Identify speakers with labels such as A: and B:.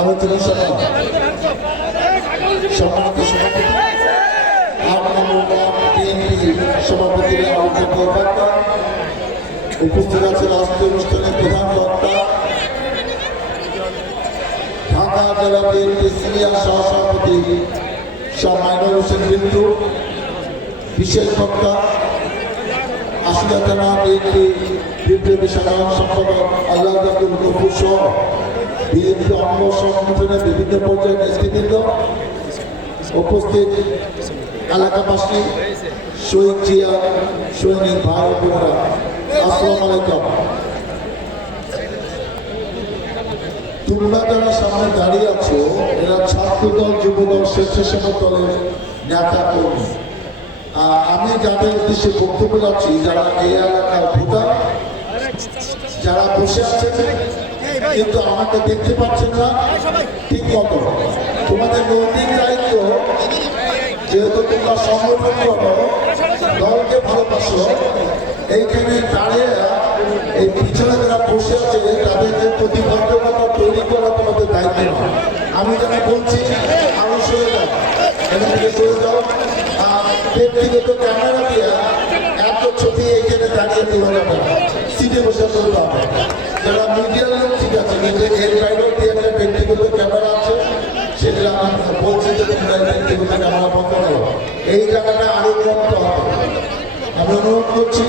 A: আলোচনা সভা সম্মানিত সভাপতি উপস্থিত আছে রাষ্ট্রীয় অনুষ্ঠানের প্রধান বক্তা। ঢাকা জেলা বিএনপি সিনিয়র সহসভাপতি শাহ মাইনুল হোসেন বিন্দু, বিশেষ বক্তা আশুরা থানা বিএনপি বিপ্লবী সাধারণ সম্পাদক আল্লাহ জাকুল কপুর সহ। বিএনপি অঙ্গ সংগঠনের বিভিন্ন পর্যায়ের নেতৃবৃন্দ। উপস্থিত এলাকাবাসী, শহীদ জিয়া সৈনিক ভাই বোনেরা। আসসালামু আলাইকুম। তোমরা যারা সামনে দাঁড়িয়ে আছো, এরা ছাত্রদল, যুবদল, স্বেচ্ছাসেবক দলের নেতা কর্মী। আমি যাদের উদ্দেশ্যে বক্তব্য রাখছি, যারা এই এলাকার ভোটার, যারা বসে আছেন, কিন্তু আমাকে দেখতে পাচ্ছেন না, ঠিক মতো। তোমাদের নৈতিক দায়িত্ব, যেহেতু তোমরা সংগঠন করো দলকে ভালোবাসো, এইখানে দাঁড়িয়ে এই পিছনে যারা বসে আছে, তাদেরকে প্রতিবন্ধকতা তৈরি করা তোমাদের দায়িত্ব আমি যারা বলছি আমি সরে যাও। এখান থেকে সরে যাও। ব্যক্তিগত ক্যামেরা দিয়ে এত ছবি এখানে দাঁড়িয়ে তোলা যাবে সিটে বসে তুলতে হবে। যারা মিডিয়ার লোক, ঠিক আছে, কিন্তু এর বাইরেও দিয়ে একটা ব্যক্তিগত ক্যামেরা আছে। সেটা আমার বলছি যে তোমরা ব্যক্তিগত ক্যামেরা বন্ধ করো। এই জায়গাটা আরও করতে হবে। আমি অনুরোধ করছি